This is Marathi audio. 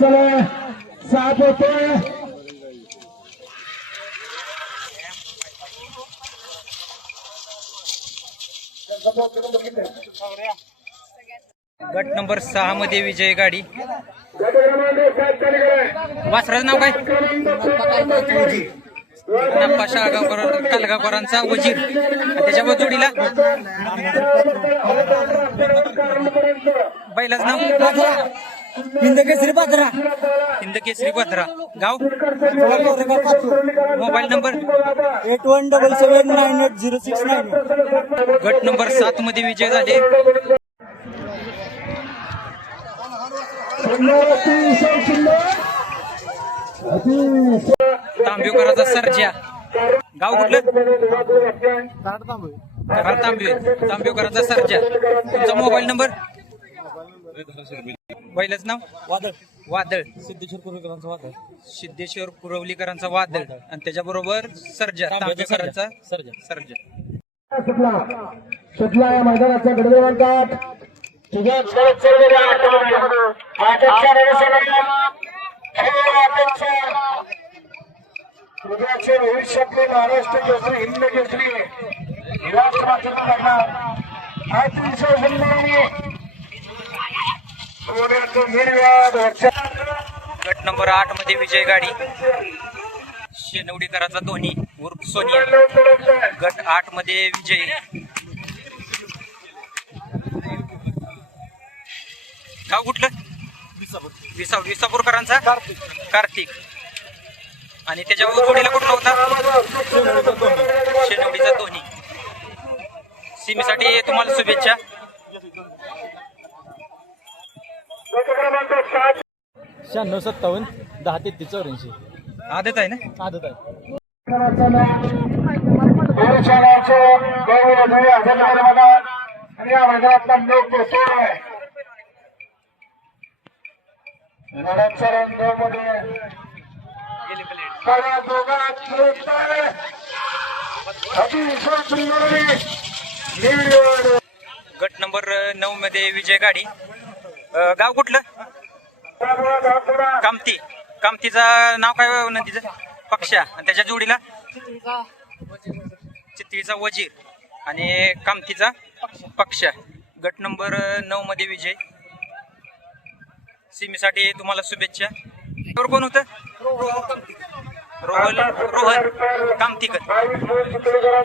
चला गट नंबर सहा मध्ये विजय गाडी वासराचं नाव काय नप्पा शाळगावकर कालगावकरांचा वजीर त्याच्या जोडीला बैलाच नाव हिंदकेसरी पात्रा हिंद केसरी पत्रा. गाव? Mobile number? Eight one double seven nine eight zero six nine. गट नंबर सात मध्ये विजय झाले. तांबेकरांचा सर्जा. गाव कुठलं? कराड तांबे. तांबेकरांचा सर्जा. तुमचा मोबाईल नंबर? बैलाच नाव? वादळ. वादळ. सिद्धेश्वर कुरुकरांचा वादळ. सिद्धेश्वर कुरवलीकरांचा वादळ. आणि त्याच्याबरोबर सर्जा तांबेकरांचा सर्जा. सर्जा. सुटला. सुटला या मैदानाचा गडवे म्हणतात तुझ्या उद्याचे भविष्यातले महाराष्ट्र केसरी हिंद केसरी लागणार सुंदर गट नंबर आठमध्ये विजय गाडी. शेनवडीकरांचा धोनी उर्फ सोनिया. गट आठमध्ये विजय. गाव कुठलं? विसाव विसापूरकरांचा? कार्तिक. आणि त्याच्या जोडीला कुठला होता? शेनवडीचा धोनी. सीमेसाठी तुम्हाला शुभेच्छा क्रमांक सात शहाण्णव सत्तावन्न दहा तेहतीस चौऱ्याऐंशी. आदत आहे ना? आदत आहे. गट नंबर नऊ मध्ये विजय गाडी. गाव कुठलं? कामती. कामतीचा नाव काय नदीचं नंदीचं? पक्षा. आणि त्याच्या जोडीला? चित्तीचा वजीर. आणि कामतीचा? पक्षा. गट नंबर नऊ मध्ये विजय. सीमेसाठी तुम्हाला शुभेच्छा. बरोबर कोण होतं? रोहन. रोहन. कामतीकर.